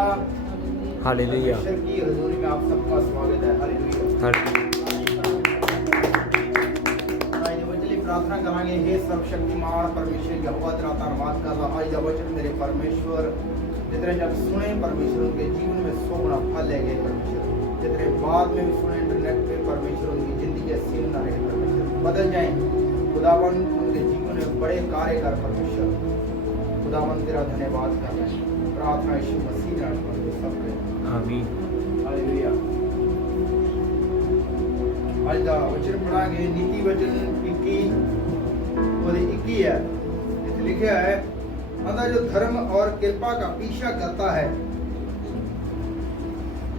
Hallelujah. परमेश्वर की हजूरी में आप सबका स्वागत है। हालेलुया। चलिए प्रार्थना करेंगे। हे सर्वशक्तिमान परमेश्वर यहोवा तेरा धन्यवाद करता आज का वचन मेरे परमेश्वर जितने जब सुने परमेश्वर उनके जीवन में 100 गुना फल ले गए परमेश्वर। जितने बाद में भी सुने इंटरनेट पे परमेश्वर उनकी जिंदगी सीन न रहे परमेश्वर, बदल जाए खुदावन, उनके जीवन में बड़े कार्य कर परमेश्वर। खुदावन तेरा धन्यवाद करना है। प्रार्थना यीशु मसीह नाम में सब करें। आमीन। हालेलुया। आज का वचन पढ़ांगे नीति वचन 21 और 21 है। इसमें लिखा है अतः जो धर्म और कृपा का पीछा करता है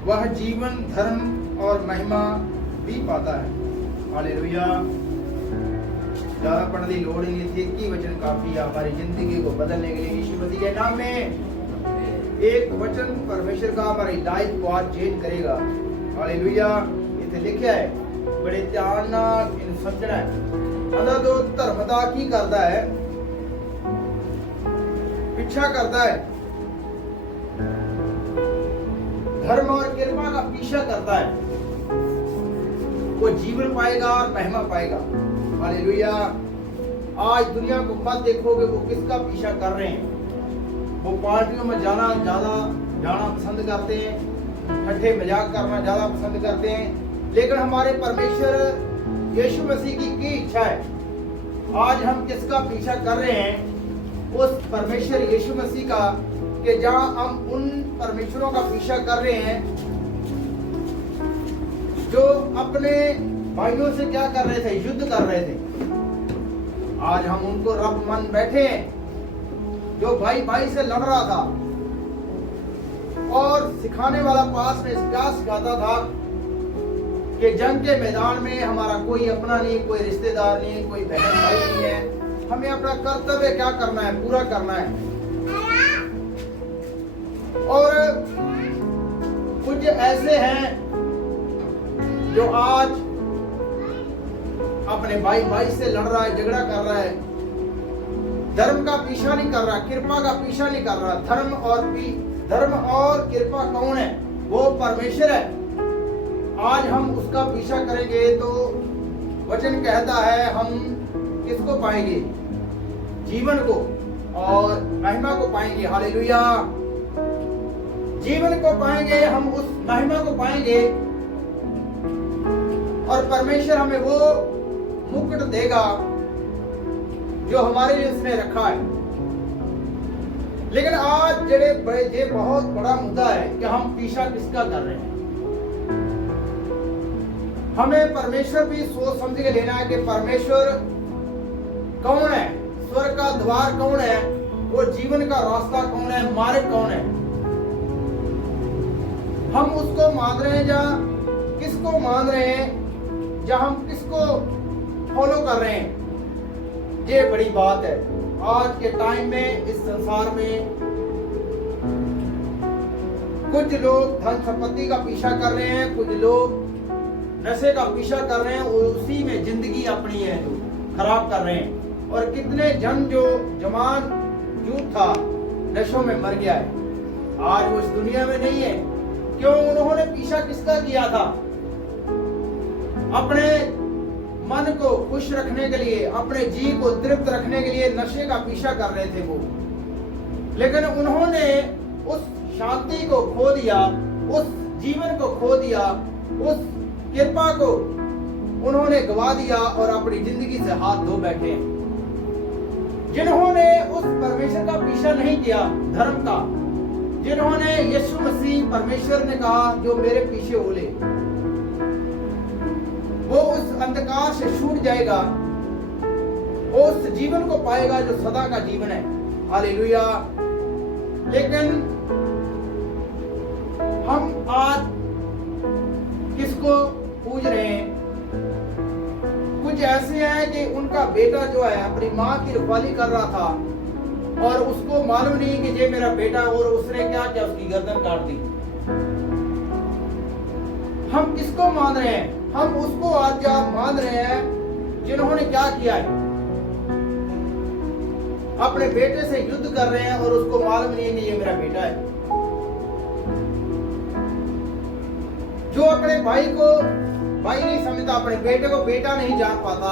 वह जीवन धर्म और महिमा भी पाता है। हालेलुया। ज्यादा पढ़ने की लोड़ ही नहीं थी। 21 वचन काफी है हमारी जिंदगी को बदलने के लिए। यीशु मसीह के नाम में एक वचन परमेश्वर का हमारी लाइफ को आज चेंज करेगा। हालेलुया। इसे लिखा है बड़े ध्यान नाल इन समझना है। अदा जो धर्मता की करता है पीछा करता है, धर्म और कृपा का पीछा करता है, वो जीवन पाएगा और महिमा पाएगा। हालेलुया। आज दुनिया को मत देखोगे वो किसका पीछा कर रहे हैं। वो पार्टियों में जाना पसंद करते हैं, ठट्ठे मजाक करना ज्यादा पसंद करते हैं। लेकिन हमारे परमेश्वर यीशु मसीह की इच्छा है आज हम किसका पीछा कर रहे हैं, उस परमेश्वर यीशु मसीह का, कि जहां हम उन परमेश्वरों का पीछा कर रहे हैं जो अपने भाइयों से क्या कर रहे थे, युद्ध कर रहे थे। आज हम उनको रब मन बैठे हैं जो भाई भाई से लड़ रहा था और सिखाने वाला पास में क्या सिखाता था कि जंग के मैदान में हमारा कोई अपना नहीं, कोई रिश्तेदार नहीं, कोई बहन भाई नहीं है। हमें अपना कर्तव्य क्या करना है, पूरा करना है। और कुछ ऐसे हैं जो आज अपने भाई भाई से लड़ रहा है, झगड़ा कर रहा है, धर्म का पीछा नहीं कर रहा, कृपा का पीछा नहीं कर रहा। धर्म और कृपा कौन है? वो परमेश्वर है। आज हम उसका पीछा करेंगे तो वचन कहता है हम किसको पाएंगे? जीवन को और महिमा को पाएंगे। हालेलुया। जीवन को पाएंगे, हम उस महिमा को पाएंगे और परमेश्वर हमें वो मुकुट देगा जो हमारे लिए उसने रखा है। लेकिन आज ये बहुत बड़ा मुद्दा है कि हम पीछा किसका कर रहे हैं। हमें परमेश्वर भी सोच समझ के लेना है कि परमेश्वर कौन है, स्वर्ग का द्वार कौन है, वो जीवन का रास्ता कौन है, मार्ग कौन है। हम उसको मान रहे हैं या किसको मान रहे हैं, या हम किसको फॉलो कर रहे हैं। ये बड़ी बात है। आज के टाइम में इस संसार में कुछ लोग धन संपत्ति का पीछा कर रहे हैं, कुछ लोग नशे का पीछा कर रहे हैं और उसी में जिंदगी अपनी है जो खराब कर रहे हैं। और कितने जन जो जवान यूथ था नशों में मर गया है, आज वो इस दुनिया में नहीं है। क्यों? उन्होंने पीछा किसका किया था? अपने मन को खुश रखने के लिए, अपने जी को तृप्त रखने के लिए नशे का पीछा कर रहे थे वो। लेकिन उन्होंने उस शांति को खो दिया, उस जीवन को खो दिया, उस कृपा को उन्होंने गवा दिया और अपनी जिंदगी से हाथ धो बैठे। जिन्होंने उस परमेश्वर का पीछा नहीं किया, धर्म का, जिन्होंने यीशु मसीह परमेश्वर ने कहा जो मेरे पीछे बोले, वो उस अंधकार से छूट जाएगा, वो उस जीवन को पाएगा जो सदा का जीवन है। हालेलुया। लेकिन हम आज किसको पूज रहे हैं? कुछ ऐसे हैं कि उनका बेटा जो है अपनी माँ की रखवाली कर रहा था और उसको मालूम नहीं कि ये मेरा बेटा, और उसने क्या किया, उसकी गर्दन काट दी। हम किसको मान रहे हैं? हम उसको आज मान रहे हैं जिन्होंने क्या किया है, अपने बेटे से युद्ध कर रहे हैं और उसको मालूम नहीं है कि ये मेरा बेटा है। जो अपने भाई को भाई नहीं समझता, अपने बेटे को बेटा नहीं जान पाता,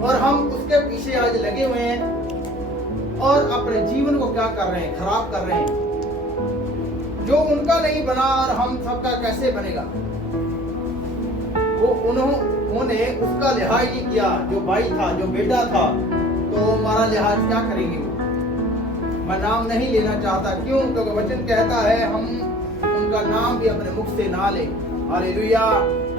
और हम उसके पीछे आज लगे हुए हैं और अपने जीवन को क्या कर रहे हैं, खराब कर रहे हैं। जो उनका नहीं बना और हम सबका कैसे बनेगा। वो उन्होंने उसका लिहाज ही किया, जो भाई था, जो बेटा था, तो हमारा लिहाज क्या करेंगे। मैं नाम नहीं लेना चाहता, क्यों? क्योंकि वचन कहता है हम उनका नाम भी अपने मुख से ना लें। हालेलुया।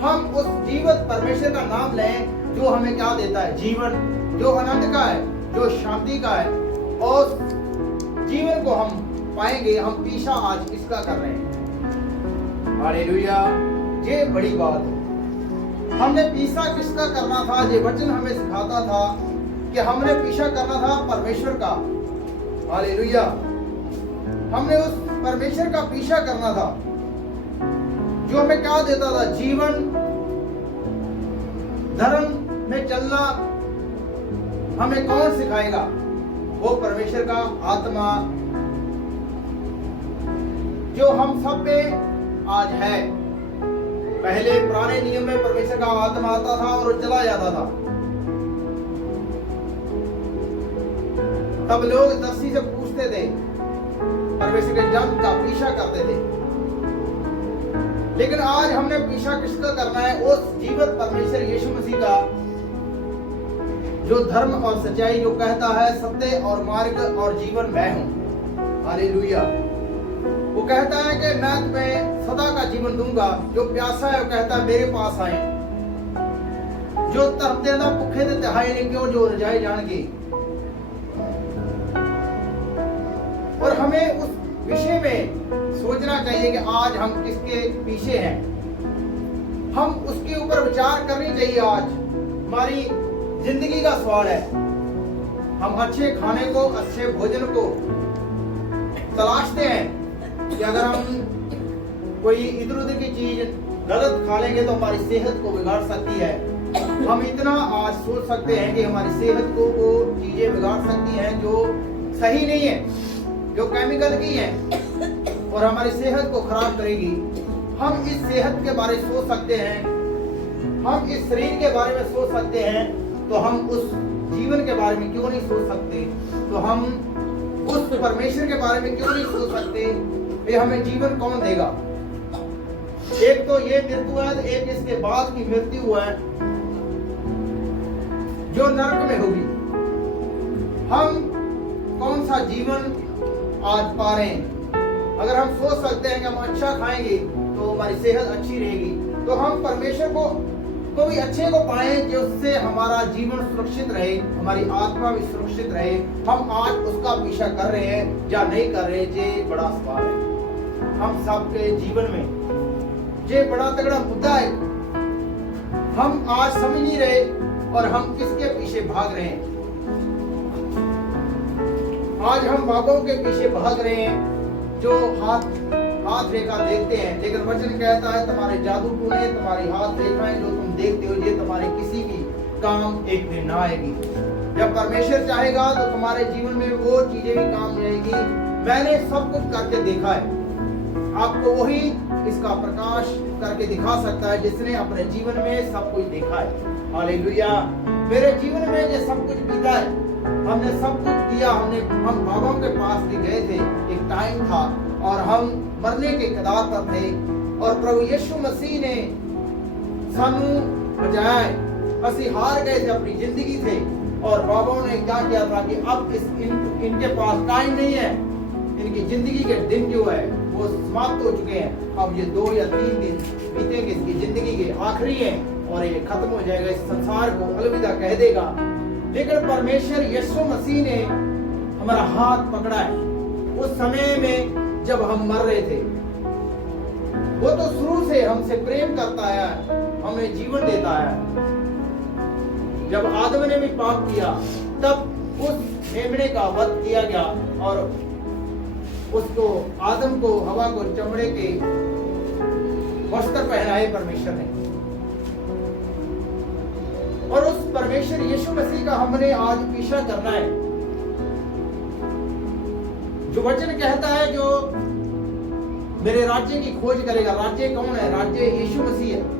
हम उस जीवित परमेश्वर का नाम लें जो हमें क्या देता है, जीवन, जो आनंद का है, जो शांति का है, और जीवन को हम पाएंगे। हम पीछा आज इसका कर रहे हैं। हालेलुया। ये बड़ी बात है। हमने पीछा किसका करना था? ये वचन हमें सिखाता था कि हमने पीछा करना था परमेश्वर का। हालेलुया। हमने उस परमेश्वर का पीछा करना था जो हमें क्या देता था, जीवन, धर्म में चलना। हमें कौन सिखाएगा? वो परमेश्वर का आत्मा जो हम सब में आज है। पहले पुराने नियम में परमेश्वर का आत्मा आता था और चला जाता था, तब लोग दस्ती से पूछते थे, परमेश्वर के जन का पीछा करते थे। लेकिन आज हमने पीछा किसका करना है? उस जीवित परमेश्वर यीशु मसीह का, जो धर्म और सच्चाई, जो कहता है सत्य और मार्ग और जीवन मैं हूं। हालेलुया। वो कहता है कि मैं तुम्हें सदा का जीवन दूंगा। जो प्यासा है वो कहता है मेरे पास आए। जो तरसते ना भूखे थे तिहाई ने क्यों, जो रजाए जान के। और हमें उस विषय में सोचना चाहिए कि आज हम किसके पीछे हैं। हम उसके ऊपर विचार करनी चाहिए। आज हमारी जिंदगी का सवाल है। हम अच्छे खाने को, अच्छे भोजन को तलाशते हैं कि अगर हम कोई इधर उधर की चीज गलत खा लेंगे तो हमारी सेहत को बिगाड़ सकती है। हम इतना आज सोच सकते हैं कि हमारी सेहत को वो चीजें बिगाड़ सकती हैं जो सही नहीं है, जो केमिकल की है और हमारी सेहत को खराब करेगी। हम इस सेहत के बारे में सोच सकते हैं, हम इस शरीर के बारे में सोच सकते हैं, तो हम उस जीवन के बारे में क्यों नहीं सोच सकते? तो हम उस परमेश्वर के बारे में क्यों नहीं सोच सकते? ये हमें जीवन कौन देगा? एक तो ये मृत्यु है, एक इसके बाद की मृत्यु है जो नरक में होगी। हम कौन सा जीवन आज पा रहे हैं? अगर हम सोच सकते हैं कि हम अच्छा खाएंगे तो हमारी सेहत अच्छी रहेगी, तो हम परमेश्वर को भी अच्छे को पाए जिससे हमारा जीवन सुरक्षित रहे, हमारी आत्मा भी सुरक्षित रहे। हम आज उसका पीछा कर रहे हैं या नहीं कर रहे, ये बड़ा सवाल है। हम सबके जीवन में ये बड़ा तगड़ा मुद्दा है। हम आज समझ नहीं रहे और हम किसके पीछे भाग रहे हैं। आज हम बाबों के पीछे भाग रहे हैं जो हाथ रेखा देखते हैं, लेकिन वचन कहता है तुम्हारे जादू टूने, तुम्हारी हाथ रेखाएं जो तुम देखते हो ये तुम्हारे किसी भी काम एक दिन ना आएगी। जब परमेश्वर चाहेगा तो तुम्हारे जीवन में वो चीजें भी काम आएगी। मैंने सब कुछ करके देखा है। आपको वही इसका प्रकाश करके दिखा सकता है जिसने अपने जीवन में सब कुछ देखा है। हालेलुया। मेरे जीवन में ये सब कुछ बीता है, हमने सब कुछ किया। हम बाबा के पास भी गए थे, एक टाइम था और हम मरने के कगार पर थे और प्रभु यीशु मसीह ने सानू बचाया है। असि हार गए थे अपनी जिंदगी से और बाबा ने क्या किया था कि अब इनके पास टाइम नहीं है, इनकी जिंदगी के दिन जो है वो समाप्त हो चुके हैं। अब ये 2 या 3 दिन बीतेंगे इसकी जिंदगी के आखिरी है और ये खत्म हो जाएगा, इस संसार को अलविदा कह देगा। लेकिन परमेश्वर यीशु मसीह ने हमारा हाथ पकड़ा है उस समय में जब हम मर रहे थे। वो तो शुरू से हमसे प्रेम करता है, हमें जीवन देता है। जब आदम ने भी पाप किया तब उस मेमने का वध किया गया और उसको, आदम को, हवा को चमड़े के वस्त्र पहनाए परमेश्वर ने। और उस परमेश्वर यीशु मसीह का हमने आज पीछा करना है। जो वचन कहता है जो मेरे राज्य की खोज करेगा। राज्य कौन है? राज्य यीशु मसीह है।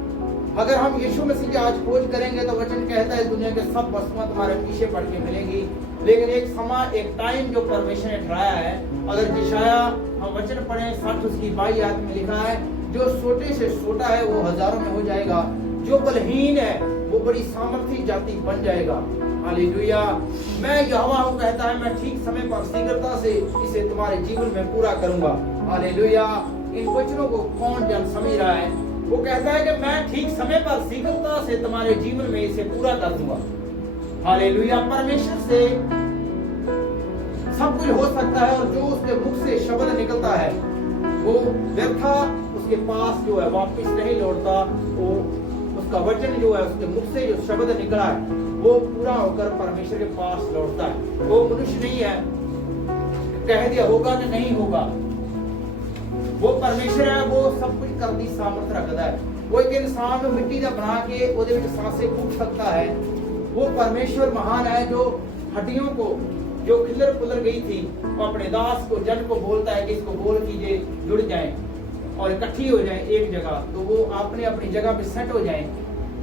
अगर हम यीशु मसीह की आज खोज करेंगे तो वचन कहता है दुनिया के सब वस्तुएं तुम्हारे पीछे पड़ के मिलेंगी। लेकिन एक समय, एक टाइम जो परमेश्वर ने ठहराया है, अगर यशाया हम वचन पढ़ें 60 उसकी 22 आयत में लिखा है, जो छोटे से छोटा है वो हजारों में हो जाएगा, जो बलहीन है वो बड़ी सामर्थी जाति बन जाएगा। हालेलुया। मैं यहोवा हूँ, कहता है, मैं ठीक समय पर शीघ्रता से इसे तुम्हारे जीवन में पूरा करूंगा। हालेलुया। इन वचनों को कौन जन समझ रहा है? वो कहता है कि मैं ठीक समय पर शीघ्रता से तुम्हारे जीवन में इसे पूरा कर दूंगा। हालेलुया। परमेश्वर से सब कुछ हो सकता है, और जो उसके मुख से शब्द निकलता है वो व्यर्था उसके पास जो है वापस नहीं लौटता। वो उसका वचन जो है, उसके मुख से जो शब्द निकला है वो पूरा होकर परमेश्वर के पास लौटता है। वो मनुष्य नहीं है कह दिया होगा कि नहीं होगा। वो परमेश्वर है, वो सब कुछ करने की सामर्थ रखता है। वो एक इंसान में मिट्टी का बना के ओदे विच सांसें फूक सकता है। वो परमेश्वर महान है, जो हड्डियों को जो खिलर पुलर गई थी वो अपने दास को, जन को बोलता है कि इसको बोल कीजिए जुड़ जाएं और इकट्ठी हो जाएं एक जगह, तो वो अपने अपनी जगह पे सेट हो जाएं।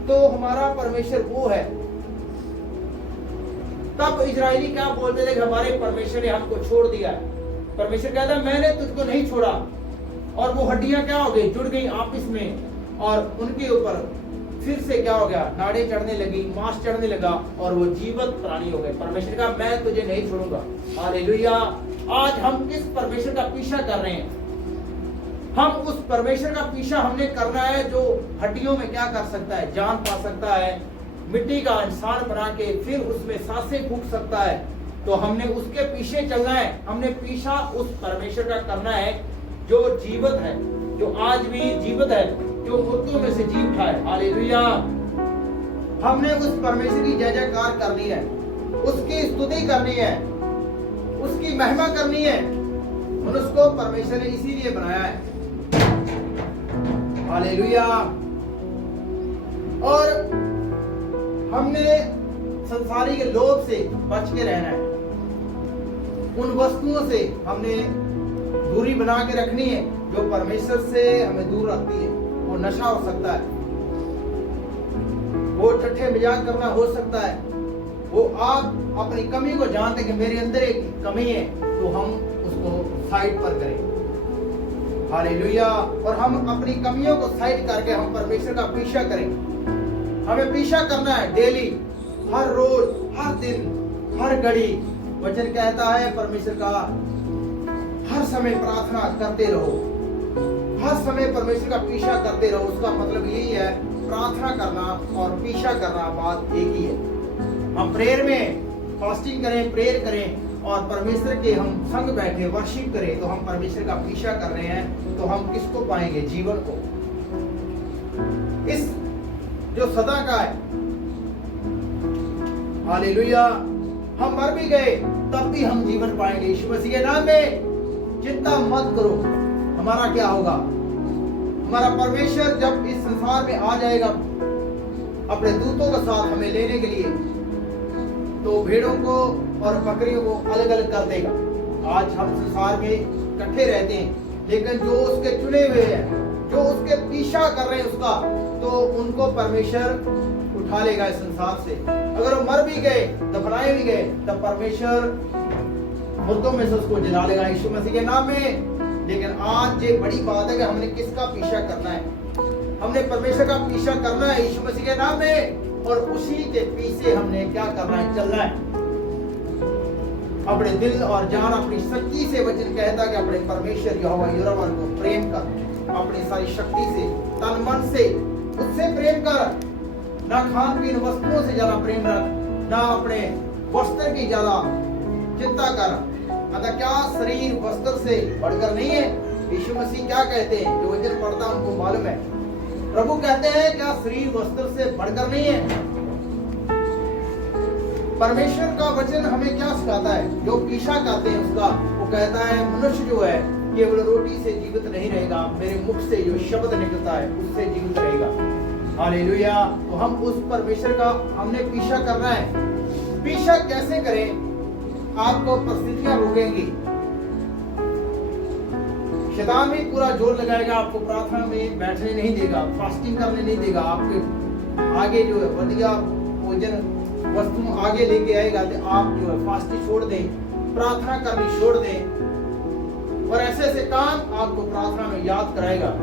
तो हमारा परमेश्वर वो है। तब इजरायली क्या बोलते थे कि हमारे परमेश्वर ने हमको छोड़ दिया है। परमेश्वर कहता है मैंने तुझको नहीं छोड़ा। और वो हड्डियां क्या हो गई? जुड़ गई आपस में, और उनके ऊपर फिर से क्या हो गया? नाड़े चढ़ने लगी, मांस चढ़ने लगा, और वो जीवित प्राणी हो गए। परमेश्वर का मैं तुझे नहीं छोड़ूंगा। हालेलुया। आज हम किस परमेश्वर का पीछा कर रहे हैं? हम उस परमेश्वर का पीछा हमने करना है जो हड्डियों में क्या कर सकता है? जान पा सकता है, मिट्टी का इंसान बना के फिर उसमें सांसें फूंक सकता है। तो हमने उसके पीछे चलना है। हमने पीछा उस परमेश्वर का करना है जो जीवित है, जो आज भी जीवित है, जो मृत्यु में से जी उठा है। हालेलुया। हमने उस परमेश्वर की जय जयकार करनी है, उसकी स्तुति करनी है, उसकी महिमा करनी है। मनुष्य को परमेश्वर ने इसीलिए बनाया है। हालेलुया। और हमने संसारिक लोभ से बच के रहना है। उन वस्तुओं से हमने दूरी बना के रखनी है जो परमेश्वर से हमें दूर रखती है। वो नशा हो सकता है, वो ठट्ठे मजाक करना हो सकता है, वो आप अपनी कमी को जानते कि मेरे अंदर एक कमी है, तो हम उसको साइड पर करें। हालेलुया। और हम अपनी कमियों को साइड करके हम परमेश्वर का पीछा करें। हमें पीछा करना है डेली, हर रोज, हर दिन, हर घड़ी। वचन कहता है परमेश्वर का हर समय प्रार्थना करते रहो, हर समय परमेश्वर का पीछा करते रहो। उसका मतलब यही है, प्रार्थना करना और पीछा करना बात एक ही है। हम प्रेयर में फास्टिंग करें, प्रेयर करें और परमेश्वर के हम संग बैठे वर्शिप करें, तो हम परमेश्वर का पीछा कर रहे हैं। तो हम किसको पाएंगे? जीवन को, इस जो सदा का है। हालेलुया। हम मर भी गए तब भी हम जीवन पाएंगे यीशु मसीह के नाम में। चिंता मत करो, हमारा क्या होगा? हमारा परमेश्वर जब इस संसार में आ जाएगा अपने दूतों के साथ हमें लेने के लिए, तो भेड़ों को और बकरियों को अलग अलग कर देगा। आज हम संसार में इकट्ठे रहते हैं, लेकिन जो उसके चुने हुए हैं, जो उसके पीछा कर रहे हैं उसका, तो उनको परमेश्वर उठा लेगा इस संसार से। अगर वो मर भी गए, दफनाए भी गए, तब परमेश्वर मुर्दों में से उसको जिला लेगा यीशु मसीह के नाम में। लेकिन आज ये बड़ी बात है कि हमने किसका पीछा करना है? हमने परमेश्वर का पीछा करना है यीशु मसीह के नाम में, और उसी के पीछे हमने क्या करना है? चलना है। अपने दिल और जान, अपनी शक्ति से। वचन कहता है कि अपने परमेश्वर यहोवा यहोवा को प्रेम कर, अपनी सारी शक्ति से, तन मन से उससे प्रेम कर। ना खान पीन वस्तुओं से ज्यादा प्रेम रख, ना अपने वस्त्र की ज्यादा चिंता कर। अगर क्या शरीर वस्त्र से बढ़कर नहीं है? यीशु मसीह क्या कहते हैं? जो वचन पढ़ता उनको मालूम है। प्रभु कहते हैं क्या शरीर वस्त्र से बढ़कर नहीं है? परमेश्वर का वचन हमें क्या सिखाता है? जो पीछा करते हैं उसका, वो कहता है मनुष्य जो है केवल रोटी से जीवित नहीं रहेगा, मेरे मुख से जो शब्द निकलता है उससे जीवित रहेगा। हालेलुया। तो हम उस परमेश्वर का हमने पीछा करना है। पीछा कैसे करें? आपको परिस्थितियां रोकेंगी, शैतान भी पूरा जोर लगाएगा, आपको प्रार्थना में बैठने नहीं देगा, फास्टिंग करने नहीं देगा, आपके आगे जो है बढ़िया भोजन वस्तु आगे लेके आएगा तो आप जो है फास्टिंग छोड़ दें, प्रार्थना करनी छोड़ दें, और ऐसे ऐसे काम आपको प्रार्थना में याद कराएगा।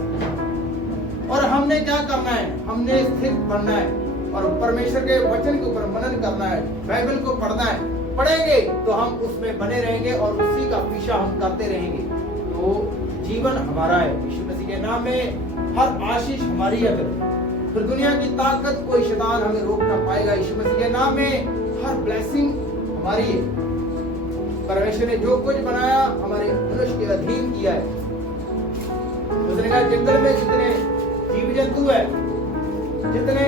और हमने क्या करना है, हमने स्थिर बनना है और परमेश्वर के वचन के ऊपर मनन करना है, बाइबल को पढ़ना है। पढ़ेंगे तो हम उसमें बने रहेंगे और उसी का पीछा हम करते रहेंगे, तो जीवन हमारा है। यीशु मसीह के नाम में हर आशीष हमारी है, फिर दुनिया की ताकत कोई शैतान हमें रोक ना पाएगा। यीशु मसीह के नाम में हर ब्लेसिंग हमारी है। परमेश्वर ने जो कुछ बनाया हमारे मनुष्य के अधीन किया है। उसने कहा जंगल में जितने जीव जंतु है, जितने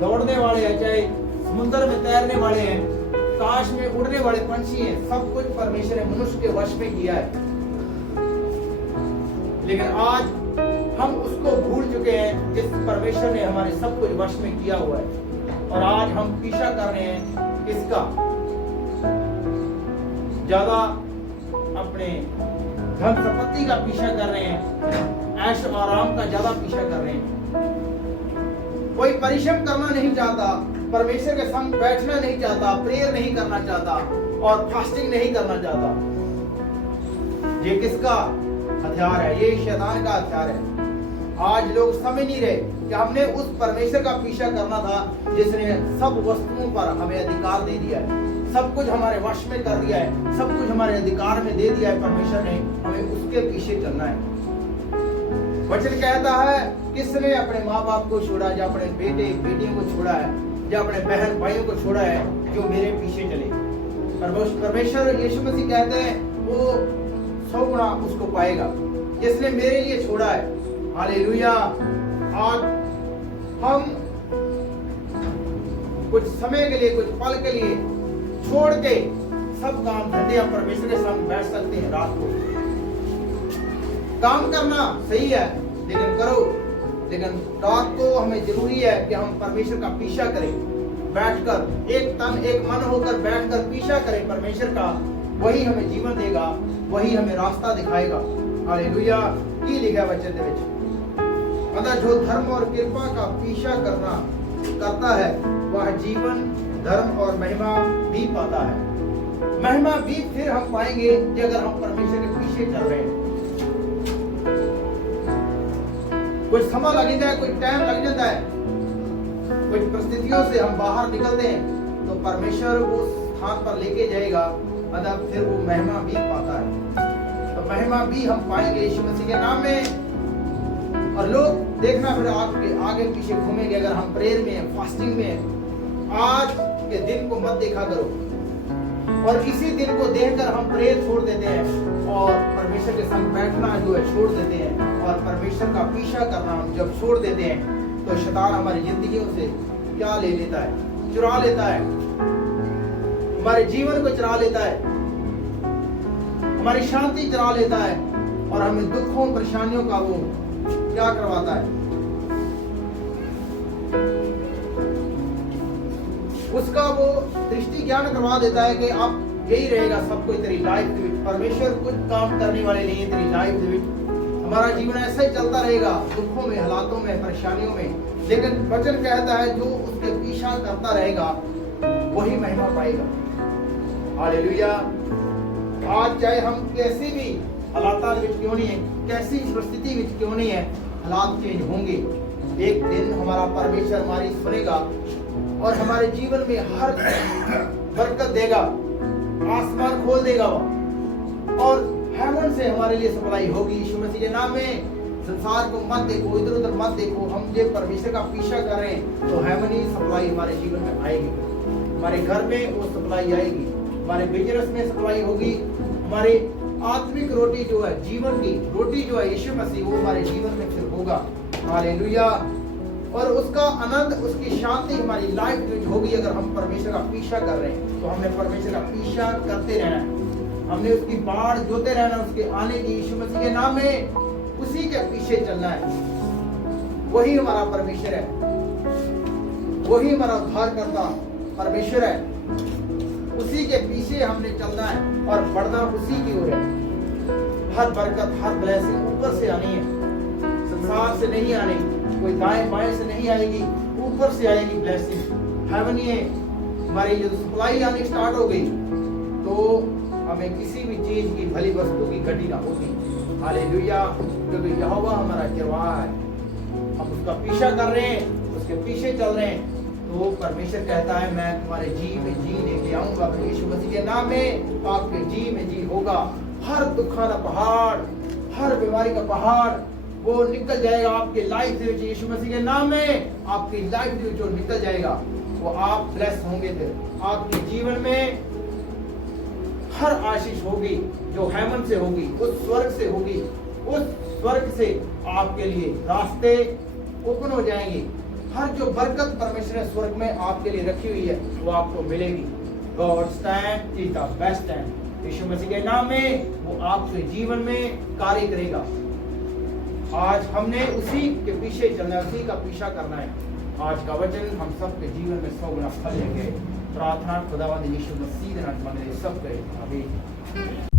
दौड़ने वाले हैं, चाहे समुद्र में तैरने वाले हैं, आकाश में उड़ने वाले पंछी हैं, सब कुछ परमेश्वर ने मनुष्य के वश में किया है। लेकिन आज हम उसको भूल चुके हैं जिस परमेश्वर ने हमारे सब कुछ वश में किया हुआ है, और आज हम पीछा कर रहे हैं किसका? ज्यादा अपने धन संपत्ति का पीछा कर रहे हैं, ऐश और आराम का ज्यादा पीछा कर रहे हैं। कोई परिश्रम करना नहीं चाहता, परमेश्वर के संग बैठना नहीं चाहता, प्रेयर नहीं करना चाहता और फास्टिंग नहीं करना चाहता। ये किसका हथियार है? ये शैतान का हथियार है। आज लोग समझ नहीं रहे कि हमने उस परमेश्वर का पीछा करना था जिसने सब वस्तुओं पर हमें अधिकार दे दिया है, सब कुछ हमारे वश में कर दिया है, सब कुछ हमारे अधिकार में दे दिया है। परमेश्वर ने हमें उसके पीछे चलना है। वचन कहता है किसने अपने माँ बाप को छोड़ा, जो अपने बेटे बेटियों को छोड़ा है, जो अपने बहन भाइयों को छोड़ा है, जो मेरे पीछे चले। परमेश्वर यीशु मसीह कहते हैं वो 100 गुना उसको पाएगा जिसने मेरे लिए छोड़ा है। हालेलुया। आज हम कुछ समय के लिए, कुछ पल के लिए छोड़ के सब काम धंधे हम परमेश्वर के सामने बैठ सकते हैं। रात को काम करना सही है, लेकिन करो, लेकिन रात को हमें जरूरी है कि हम परमेश्वर का पीछा करें, बैठकर एक तन एक मन होकर बैठकर पीछा करें परमेश्वर का। वही हमें जीवन देगा, वही हमें रास्ता दिखाएगा। हालेलुया। की लिखा वचन दे विच मतलब जो धर्म और कृपा का पीछा करता है वह जीवन, धर्म और महिमा भी पाता है। महिमा भी फिर हम पाएंगे अगर हम परमेश्वर के पीछे चल रहे हैं। कुछ समय लग जाए, कोई टाइम लग जाता है, कुछ परिस्थितियों से हम बाहर निकलते हैं, तो परमेश्वर उस स्थान पर लेके जाएगा, मतलब फिर वो महिमा भी पाता है। तो महिमा भी हम पाएंगे यीशु मसीह के नाम में। और लोग देखना फिर आपके आगे पीछे घूमेंगे अगर हम प्रेयर में, फास्टिंग में। आज के दिन को मत देखा करो, और इसी दिन को देखकर हम प्रेयर छोड़ देते हैं और परमेश्वर के संग बैठना जो है छोड़ देते हैं, और परमेश्वर का पीछा करना हम जब छोड़ देते हैं तो शैतान हमारी जिंदगियों से क्या ले लेता है? चुरा लेता है, हमारे जीवन को चुरा लेता है, हमारी शांति चुरा लेता है, और हमें दुखों परेशानियों का वो क्या करवाता है? उसका वो दृष्टि ज्ञान करवा देता है कि अब यही रहेगा सब कुछ तेरी लाइफ में। परमेश्वर कुछ काम करने वाले नहीं है तेरी लाइफ में। हमारा जीवन ऐसा ही चलता रहेगा, दुखों में, हालातों में, परेशानियों में। लेकिन वचन कहता है जो उसके पीछा करता रहेगा वही महिमा पाएगा। हालेलुया। आज चाहे हम कैसी भी हालात में क्यों नहीं है, कैसी परिस्थिति में क्यों नहीं है, हालात चेंज होंगे। एक दिन हमारा परमेश्वर हमारी सुनेगा और हमारे जीवन में हर बरकत देगा, आसमान खोल देगा और हेवन से हमारे लिए सप्लाई होगी। यीशु मसीह के नाम में संसार को मत देखो, इधर उधर मत देखो। हम जो परमेश्वर का पीछा कर रहे हैं तो हेवनी सप्लाई हमारे जीवन में आएगी, हमारे घर में वो सप्लाई आएगी, हमारे बिजनेस में सप्लाई होगी, हमारे आत्मिक रोटी जो है, जीवन की रोटी जो है यीशु मसीह, वो हमारे जीवन में फिर होगा। हालेलुया। और उसका आनंद, उसकी शांति हमारी लाइफ में होगी अगर हम परमेश्वर का पीछा कर रहे हैं। तो हमें परमेश्वर का पीछा करते रहना है, हमने उसकी बाढ़ जोते रहना, उसके आने की यीशु मसीह के नाम में उसी के पीछे चलना है। वही हमारा परमेश्वर है, वही हमारा उद्धार करता परमेश्वर है, उसी के पीछे हमने चलना है और बढ़ना उसी की ओर है। हर बरकत, हर ब्लेसिंग ऊपर से आनी है, संसार से नहीं आनी, कोई दाएं बाएं से नहीं आएगी, ऊपर से आएगी ब्लेसिंग। हेवन ये हमारी जो सप्लाई आनी स्टार्ट हो गई तो हमें किसी भी चीज की भली वस्तु की घटी ना होगी। हालेलुया, क्योंकि यहोवा हमारा गिरवा है, हम उसका पीछा कर रहे हैं, उसके पीछे चल रहे हैं। तो परमेश्वर कहता है मैं तुम्हारे जी में जी लेके आऊंगा, यीशु मसीह के नाम में आपके जी में जी होगा। हर दुखाना पहाड़, हर बीमारी का पहाड़ वो निकल जाएगा आपके लाइफ से, यीशु मसीह के नाम में आपकी लाइफ से जो निकल जाएगा वो आप ब्लेस होंगे। फिर आपके जीवन में हर आशीष होगी जो हेवन से होगी, उस स्वर्ग से होगी, उस स्वर्ग से आपके लिए रास्ते ओपन हो जाएंगे। हर जो बरकत परमेश्वर ने स्वर्ग में आपके लिए रखी हुई है वो आपको मिलेगी। God stand is the best stand. यीशु मसीह के नाम में वो आपके जीवन में कार्य करेगा। आज हमने उसी के पीछे चलना है, उसी का पीछा करना है। आज का वचन हम सबके जीवन में 100 गुना फल लेंगे। प्रार्थना खुदावंद यीशु मसीह के नाम में सब करें, आमीन।